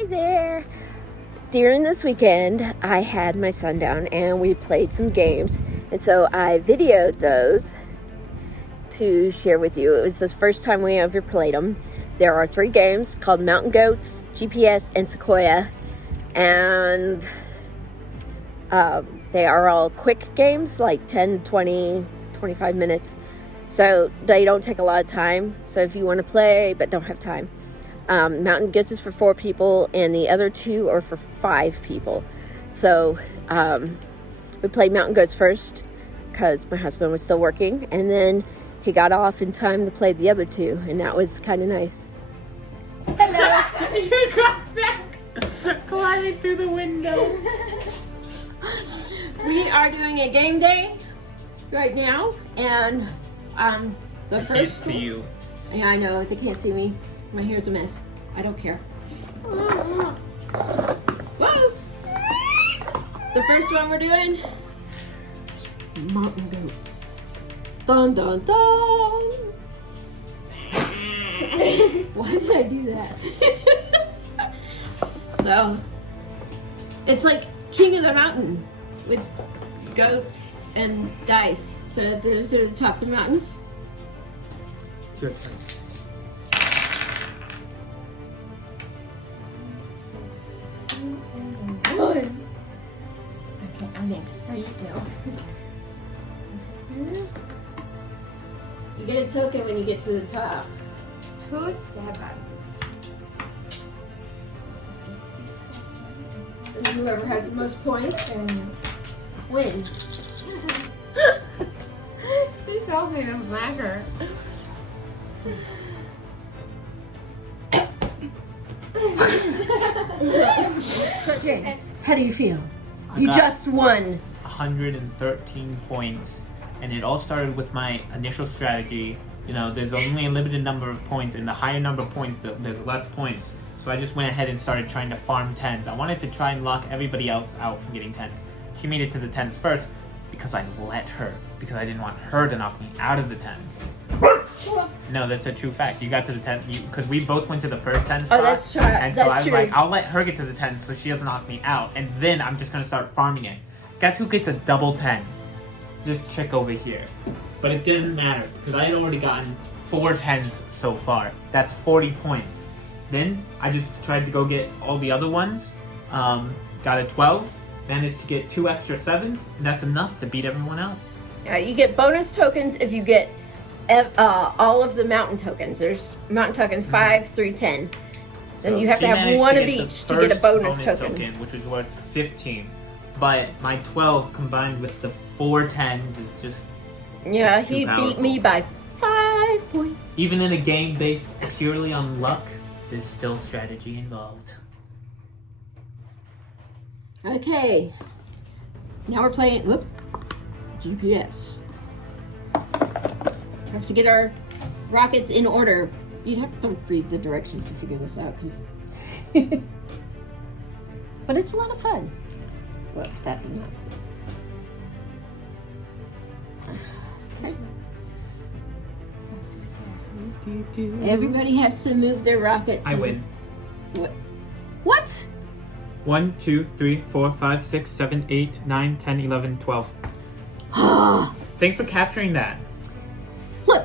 Hi there. During this weekend, I had my son down and we played some games. And so I videoed those to share with you. It was the first time we ever played them. There are 3 games called Mountain Goats, GPS, and Sequoia. And they are all quick games, like 10, 20, 25 minutes. So they don't take a lot of time. So if you want to play but don't have time. Mountain Goats is for 4 people and the other 2 are for 5 people. So we played Mountain Goats first because my husband was still working, and then he got off in time to play the other 2, and that was kind of nice. Hello. You got back climbing through the window. We are doing a game day right now, and the first. I can't see you. Yeah, I know. They can't see me. My hair's a mess. I don't care. Whoa! The first one we're doing is Mountain Goats. Dun dun dun! Why did I do that? So, it's like King of the Mountain with goats and dice. So those are the tops of the mountains. It's your turn. Okay, I'm in. There you go. You get a token when you get to the top. 2 7. And then whoever has the most points wins. She told me to smack her. So James, how do you feel? I You got just won. 113 points, and it all started with my initial strategy. You know, there's only a limited number of points, and the higher number of points, there's less points. So I just went ahead and started trying to farm 10s. I wanted to try and lock everybody else out from getting 10s. She made it to the 10s first because I let her, because I didn't want her to knock me out of the 10s. No, that's a true fact. You got to the 10s, because we both went to the first 10 spot. Oh, that's true. And so That's I was true. like, I'll let her get to the 10s so she doesn't knock me out, and then I'm just going to start farming it. Guess who gets a double 10? This chick over here. But it didn't matter, because I had already gotten 4 10s so far. That's 40 points. Then I just tried to go get all the other ones. Got a 12, managed to get 2 extra 7s, and that's enough to beat everyone out. You get bonus tokens if you get all of the mountain tokens. There's mountain tokens 5 through 10. Then So you have she to have managed one to of get the each to get a first bonus token. which was worth 15. But my 12 combined with the 4 10s is just... Yeah, it's too he beat powerful. me by 5 points. Even in a game based purely on luck, there's still strategy involved. Okay. Now we're playing, whoops, GPS. We have to get our rockets in order. You'd have to read the directions to figure this out, because... But it's a lot of fun. Well, that did not. Everybody has to move their rocket. I win. What? 1, 2, 3, 4, 5, 6, 7, 8, 9, 10, 11, 12. Thanks for capturing that. Look.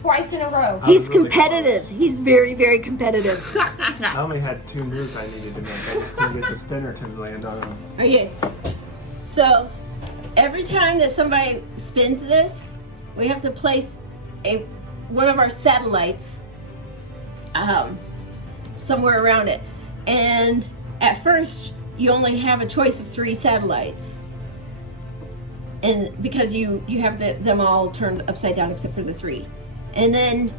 Twice in a row. I He's was really competitive. He's very, very competitive. I only had 2 moves I needed to make. I just couldn't get the spinner to land on them. Okay. So, every time that somebody spins this, we have to place one of our satellites somewhere around it. And at first, you only have a choice of 3 satellites. And because you have them all turned upside down except for the 3. And then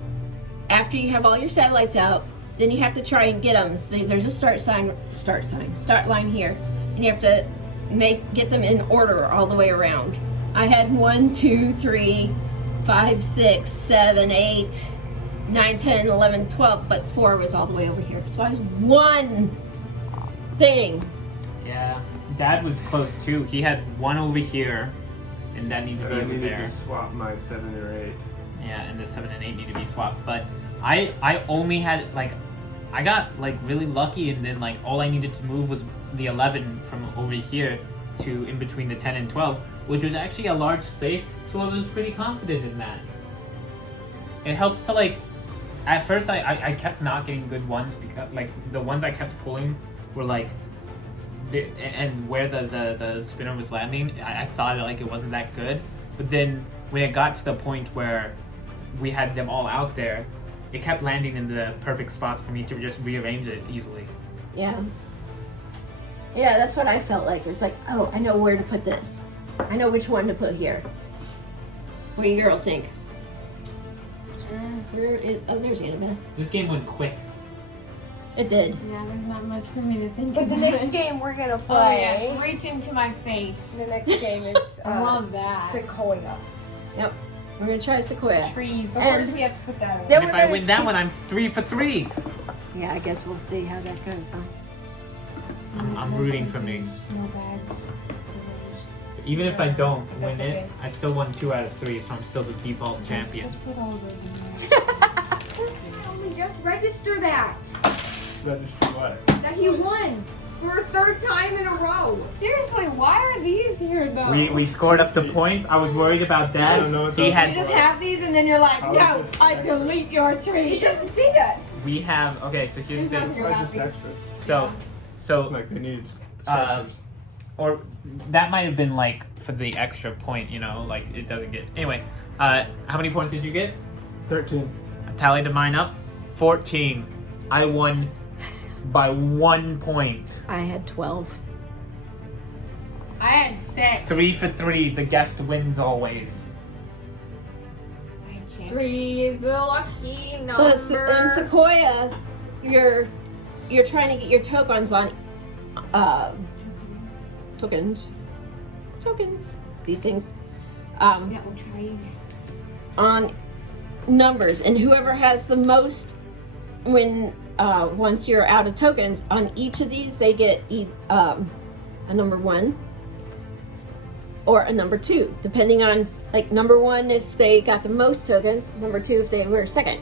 after you have all your satellites out, then you have to try and get them. So there's a start line here. And you have to get them in order all the way around. I had 1, 2, 3, 5, 6, 7, 8, 9, 10, 11, 12, but 4 was all the way over here. So I was 1 thing. Yeah, Dad was close too. He had 1 over here, and that needed to be I over needed there. to swap my 7 or 8. Yeah, and the 7 and 8 need to be swapped. But I only had like, I got like really lucky, and then like all I needed to move was the 11 from over here to in between the 10 and 12, which was actually a large space, so I was pretty confident in that. It helps to like, at first I kept not getting good ones because like the ones I kept pulling were like, and where the spinner was landing, I thought like it wasn't that good, but then when it got to the point where we had them all out there, it kept landing in the perfect spots for me to just rearrange it easily. Yeah. Yeah, that's what I felt like. It was like, oh, I know where to put this. I know which one to put here. What do you girls think? There's Annabeth. This game went quick. It did. Yeah, there's not much for me to think But the about. next game we're gonna Oh play. yes, reach into my face. The next game is I love that. Sequoia. Yep. We're gonna try Sequoia. Trees. But And- first we have to put that on. Then And if we're I gonna win that see- one, I'm 3 for 3. Yeah, I guess we'll see how that goes, huh? I'm rooting for me. No bags. Even if I don't win That's it, okay. I still won 2 out of 3, so I'm still the default champion. Just put all those in there. We just register that Register what? that he won for a third time in a row. Seriously, why are these here though? We scored up the points. I was worried about I don't Dad. know what He those You had just have these and then you're like, How no, is this- I delete your tree. It doesn't see that. we have okay. So here's the thing. You're Why just happy. extras? So Like they need Uh, sources. or that might have been like for the extra point. You know, like it doesn't get anyway. How many points did you get? 13. I tallied mine up. 14. I won by 1 point. I had 12. I had 6. 3 for 3. The guest wins always. I can't. 3 is a lucky number. So in Sequoia, you're trying to get your tokens on tokens. These things. Yeah, we'll try these. On numbers, and whoever has the most when once you're out of tokens on each of these, they get a number 1 or a number 2, depending on like number 1 if they got the most tokens, number 2 if they were second.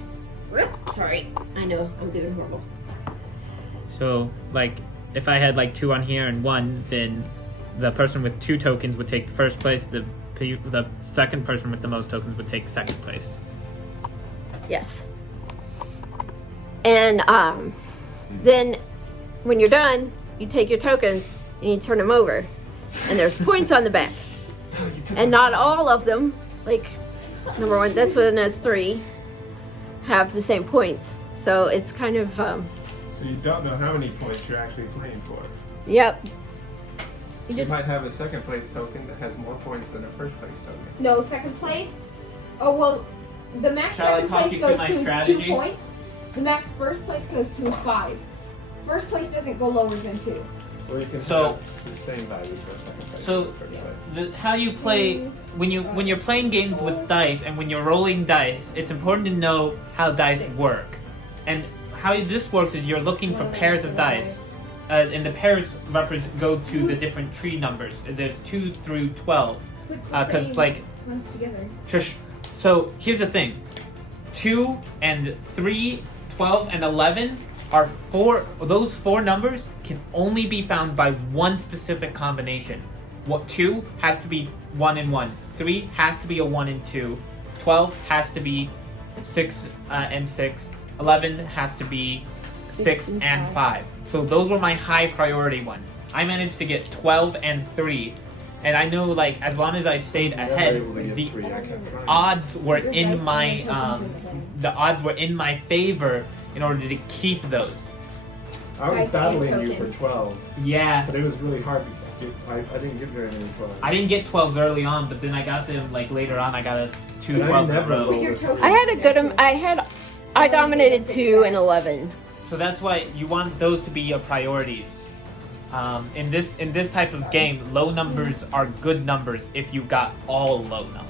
Sorry, I know I'm doing horrible. So, like, if I had like 2 on here and 1, then the person with 2 tokens would take first place. The second person with the most tokens would take second place. Yes. And then when you're done, you take your tokens and you turn them over, and there's points on the back. And not all of them, like number 1, this one has 3, have the same points. So it's kind of So you don't know how many points you're actually playing for. yep. You You just might have a second place token that has more points than a first place token. No, second place. Oh, well, the max Shall I second talk place you through goes my to strategy? 2 points. The max first place goes to 5. First place doesn't go lower than 2. Or you can So- have the same value for second place So- and first place. How you play when you're playing games with dice and when you're rolling dice, it's important to know how dice work. And how this works is you're looking for pairs of dice, and the pairs go to the different tree numbers. There's 2 through 12, because like Runs together. shush. So here's the thing: 2 and 3, 12 and 11 are 4. Those 4 numbers can only be found by one specific combination. 2 has to be 1 and 1. 3 has to be a 1 and 2. 12 has to be 6 and 6. 11 has to be 6 and 5. So those were my high priority ones. I managed to get 12 and 3. And I know, like, as long as I stayed ahead, the odds were in my favor in order to keep those. I was Dice and battling you for tokens. 12, Yeah, but it was really hard to get. I didn't get very many 12. I didn't get 12s early on, but then I got them like later on. I got a 2 But I 12s in a never row. rolled Your a- token. I had a good I dominated 2 and 11. So that's why you want those to be your priorities. In this type of game, low numbers are good numbers if you got all low numbers.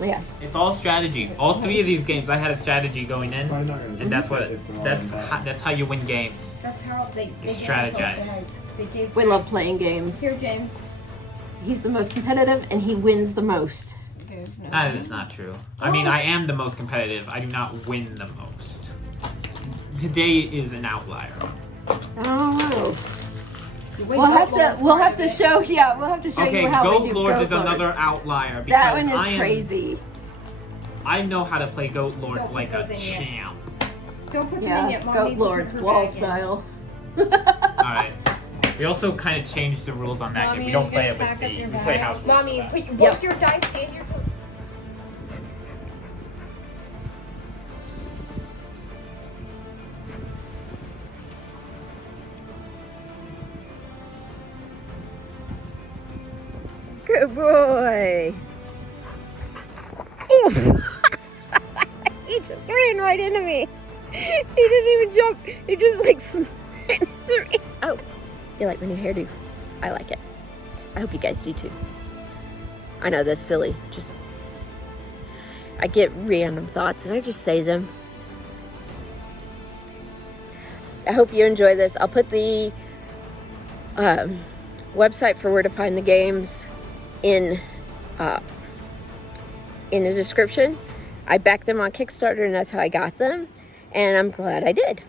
Yeah. It's all strategy. All 3 of these games, I had a strategy going in, Probably not gonna and that's what if they're all in bad. that's how you win games. That's how they Strategize. They gave We love playing games. Here, James. He's the most competitive and he wins the most. who's not. That is not true. I mean, I am the most competitive. I do not win the most. Today is an outlier. I don't know. We We'll don't have want to. We'll have part to of it. show. Yeah, we'll have to show Okay, you how Goat we do Lords Goat is another Lords. outlier because That one is I am, crazy. I know how to play Goat Lords Don't put like a those in yet. champ. Don't put them in Yeah, yet. Mom Goat needs to Lords, put her wall bag in. style. Alright. We also kind of changed the rules on that game. Mommy, We don't you play gonna it with pack up the. your We play bag? house rules. Mommy, for put that. both your dice and your. Good boy. Oof. He just ran right into me. He didn't even jump. He just like smacked into me. Oh, you like my new hairdo? I like it. I hope you guys do too. I know that's silly. Just I get random thoughts and I just say them. I hope you enjoy this. I'll put the website for where to find the games in the description. I backed them on Kickstarter and that's how I got them, and I'm glad I did.